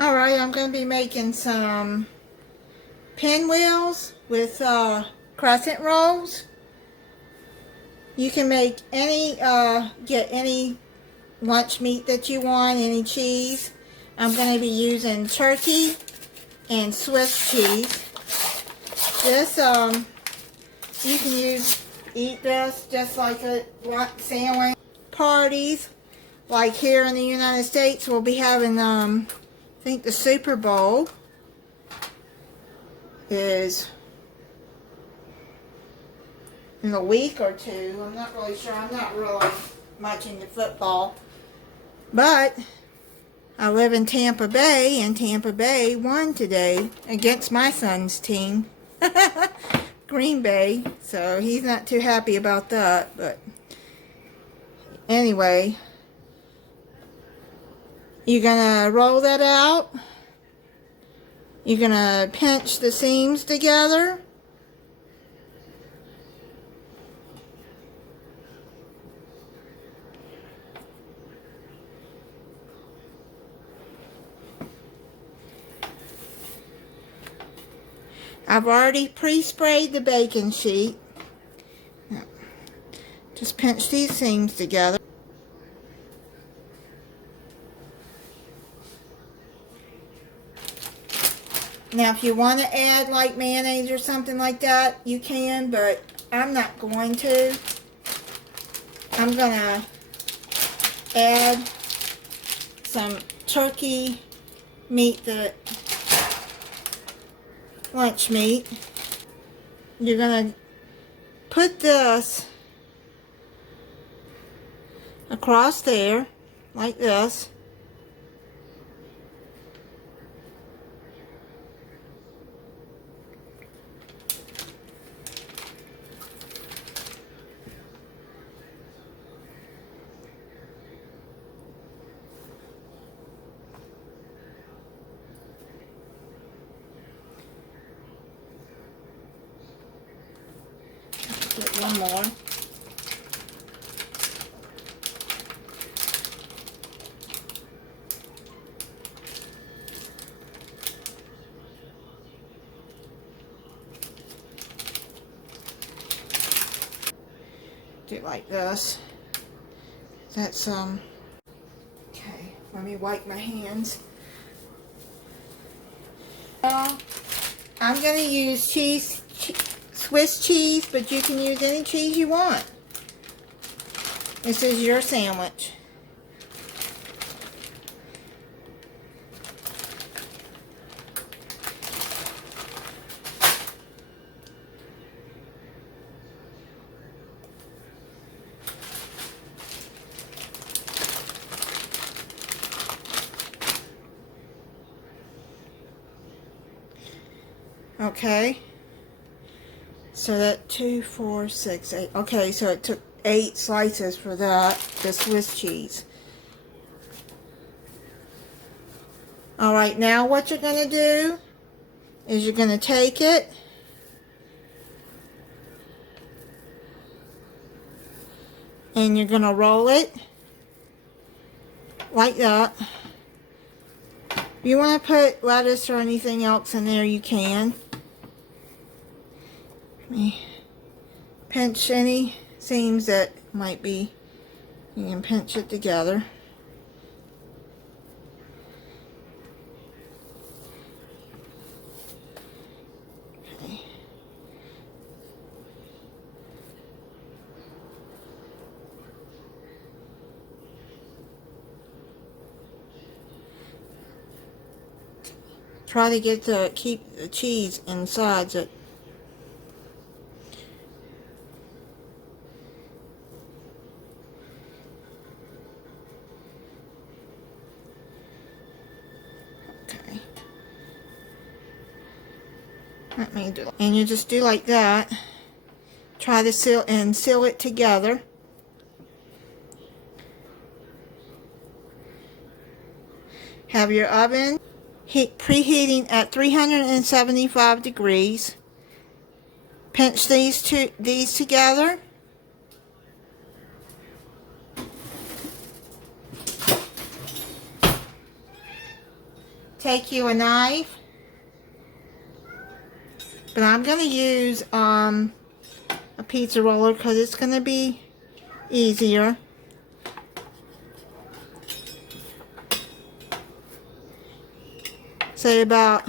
Alright, I'm going to be making some pinwheels with crescent rolls. You can make any, get any lunch meat that you want, any cheese. I'm going to be using turkey and Swiss cheese. This, you can eat this just like a lunch sandwich. Parties, like here in the United States, we'll be having, I think the Super Bowl is in a week or two. I'm not really sure. I'm not really much into football. But I live in Tampa Bay, and Tampa Bay won today against my son's team, Green Bay. So he's not too happy about that. But anyway, you're going to roll that out. You're going to pinch the seams together. I've already pre-sprayed the baking sheet. Now, just pinch these seams together. Now, if you want to add like mayonnaise or something like that, you can, but I'm not going to. I'm going to add some turkey meat, the lunch meat. You're going to put this across there, like this. Get one more. Do it like this. That's okay, let me wipe my hands. I'm going to use Swiss cheese, but you can use any cheese you want. This is your sandwich. Okay. So that 2, 4, 6, 8. Okay, so it took 8 slices for that, the Swiss cheese. Alright, now what you're going to do is you're going to take it and you're going to roll it like that. If you want to put lettuce or anything else in there, you can. Me pinch any seams that might be, you can pinch it together. Okay. Try to keep the cheese inside it. Let me do it. And you just do like that. Try to seal it together. Have your oven preheating at 375 degrees. Pinch these together. take you a knife. But I'm going to use a pizza roller because it's going to be easier. Say about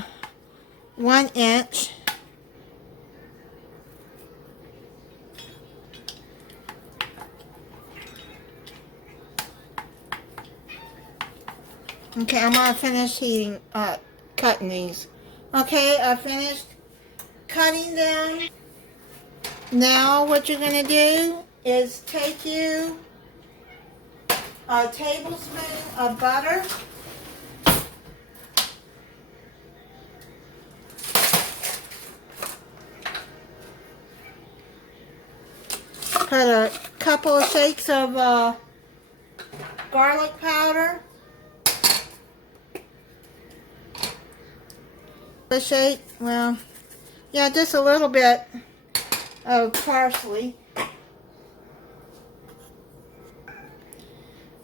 1 inch. Okay, I'm going to finish cutting these. Okay, I finished cutting them. Now what you're going to do is take you a tablespoon of butter. Put a couple of shakes of garlic powder. A shake, well, yeah, just a little bit of parsley.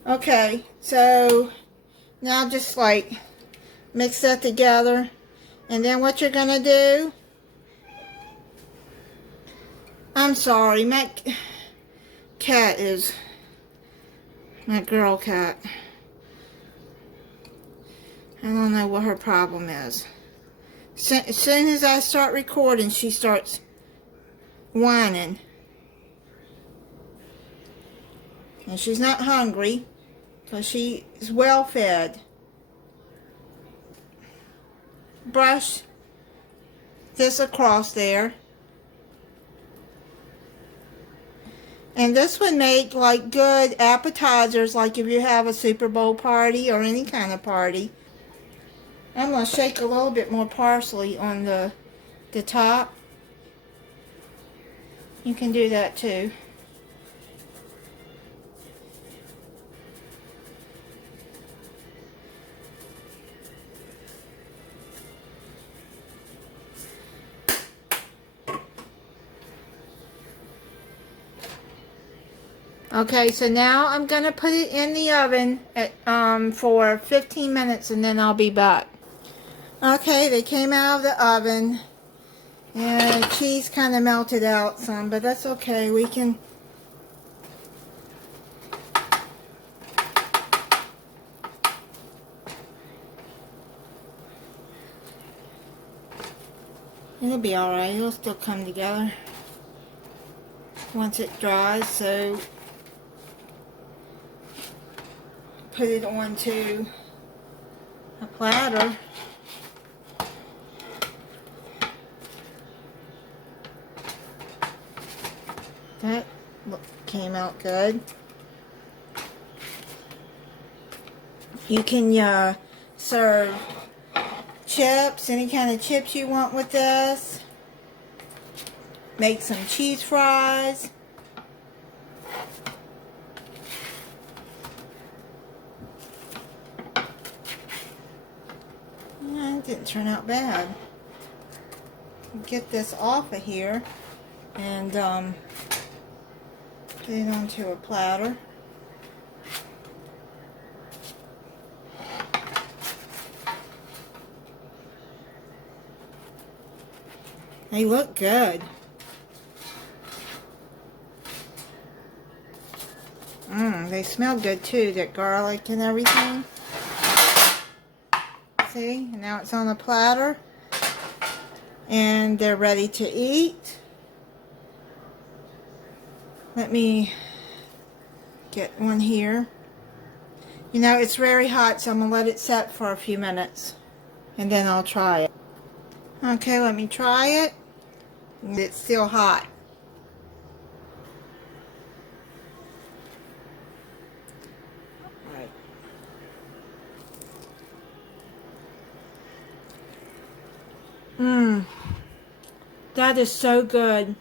Okay, so now just like mix that together. And then what you're going to do, I'm sorry, my cat is my girl cat. I don't know what her problem is. As soon as I start recording, she starts whining. And she's not hungry because she is well fed. Brush this across there. And this would make like good appetizers, like if you have a Super Bowl party or any kind of party. I'm going to shake a little bit more parsley on the top. You can do that too. Okay, so now I'm going to put it in the oven for 15 minutes and then I'll be back. Okay, they came out of the oven and the cheese kind of melted out some, but that's okay. We can... It'll be alright. It'll still come together once it dries, so put it onto a platter. That came out good. You can serve chips, any kind of chips you want with this. Make some cheese fries. It didn't turn out bad. Get this off of here and put it onto a platter. They look good. They smell good too, that garlic and everything. See, and now it's on the platter. And they're ready to eat. Let me get one here. You know, it's very hot, so I'm going to let it set for a few minutes. And then I'll try it. Okay, let me try it. It's still hot. That is so good.